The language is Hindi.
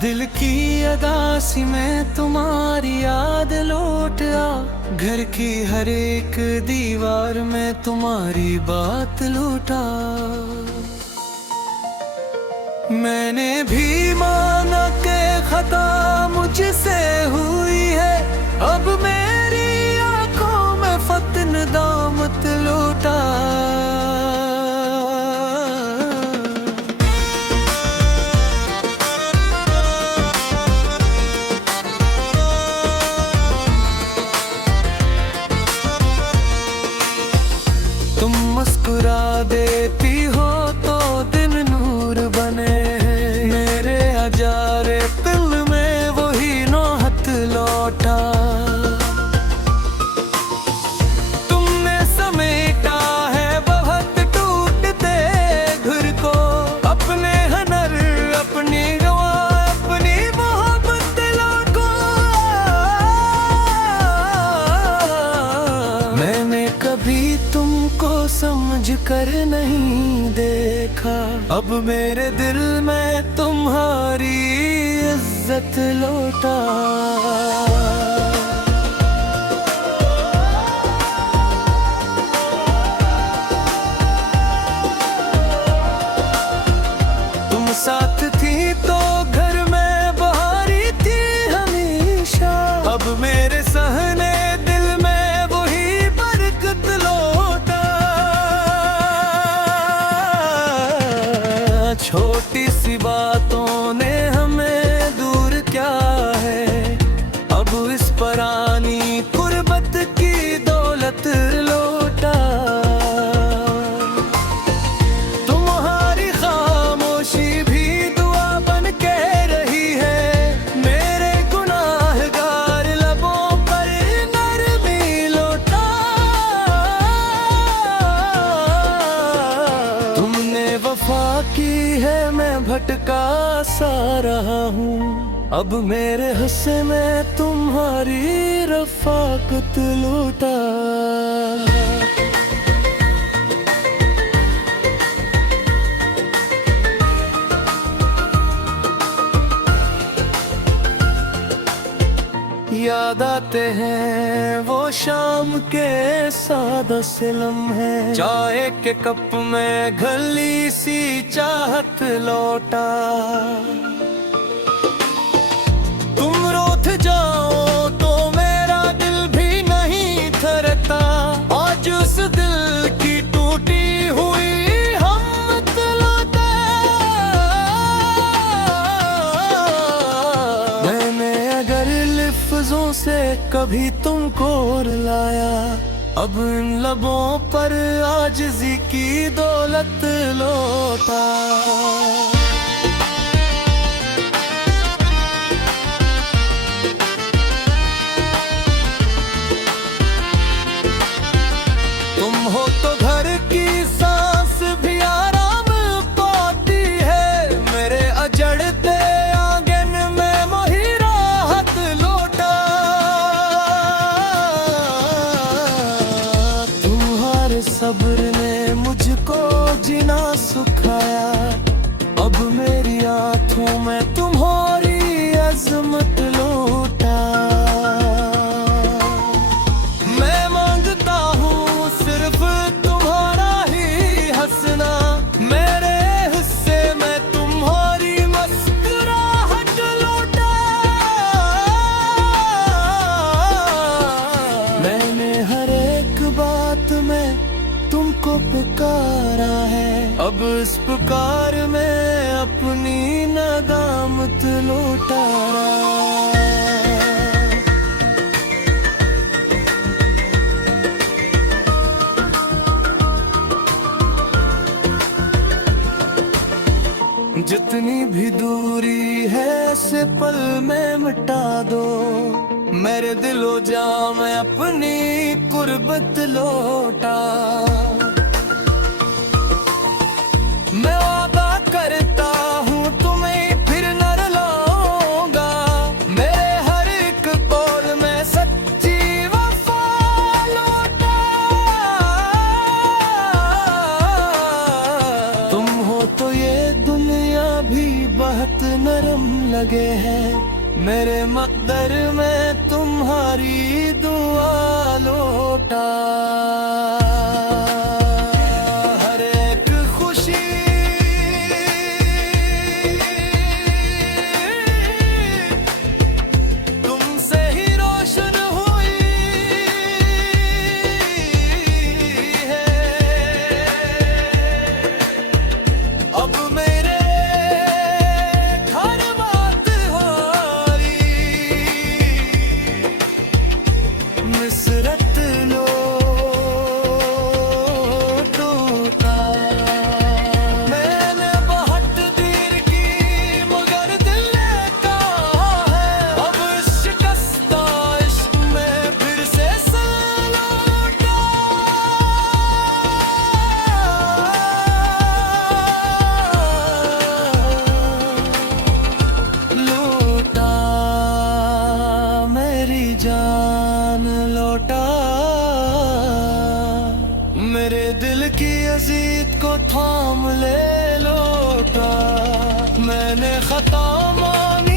दिल की अदासी में तुम्हारी याद लौट आ, घर की हर एक दीवार में तुम्हारी बात लूटा। मैंने भी माना कि खता मुझसे हुई है, अब मेरी आंखों में फतन दामत लूटा। तुम मुस्कुरा देती हो तो दिन नूर बने, मेरे हजारे दिल में वही नौहत लौटा। तुमने समेटा है बहुत टूटते घर को, अपने हनर अपनी गवा अपनी मोहब्बत लौटो। मैंने कभी तुमको समझ कर नहीं देखा, अब मेरे दिल में तुम्हारी इज्जत लौटा। तुम साथ थी तो घर में बहारी थी हमेशा, अब मेरे सहने दिल में वही बरकत लौटा। छोटी सी बातों ने हमें दूर क्या है, अब इस परानी कुर्बत की दौलत लौटा। तुम्हारी खामोशी भी दुआ बन के रही है, मेरे गुनाहगार लबों पर नरमी लौटा। तुमने वफा की है मैं भटका सा रहा हूँ, अब मेरे हिस्से में तुम्हारी रफ़ाकत लूटा। याद आते हैं वो शाम के सादा से लम्हे, चाय के कप में घली सी चाहत लौटा। तुम रोत जाओ तो मेरा दिल भी नहीं थरता, आज उस दिल की टूटी हुई हम लौटा। मैंने अगर लिफ्ज़ों से कभी तुमको रुलाया, अब इन लबों पर आजिज़ी की दौलत लौटा। तुम हो तो घर की सांस भी आराम पाती है, मेरे अजड़ते आंगन में मोही राहत लौटा। तुम्हारे सब्र ने मुझको जीना सुखाया, अब मेरी आंखों में तुम्हारी अजमत लौटा। मैं मांगता हूँ सिर्फ तुम्हारा ही हंसना, मेरे हिस्से में तुम्हारी मुस्कुराहट लौटा। मैंने हर एक बात में तुमको पुकारा है, अब इस पुकार में अपनी नदामत लौटा। जितनी भी दूरी है से पल में मिटा दो, मेरे दिलो जा में अपनी कुर्बत लौटा। मैं वादा करता हूँ तुम्हें फिर न रुलाऊंगा, मेरे हर एक कौल में सच्ची वफा लौटा। तुम हो तो ये दुनिया भी बहुत नरम लगे हैं, मेरे मकदर में तुम्हारी दुआ लौटा। हर एक खुशी तुमसे ही रोशन हुई है। अब मेरे घर बात हो रही, मिसरत लो टूटा। मैंने बहुत देर की मगर दिल ने कहा है, अब शिकस्ता इश्क में फिर से सन लौटा। लौटा मेरी जान लौटा, मेरे दिल की अजीत को थाम ले लौटा। मैंने खता मानी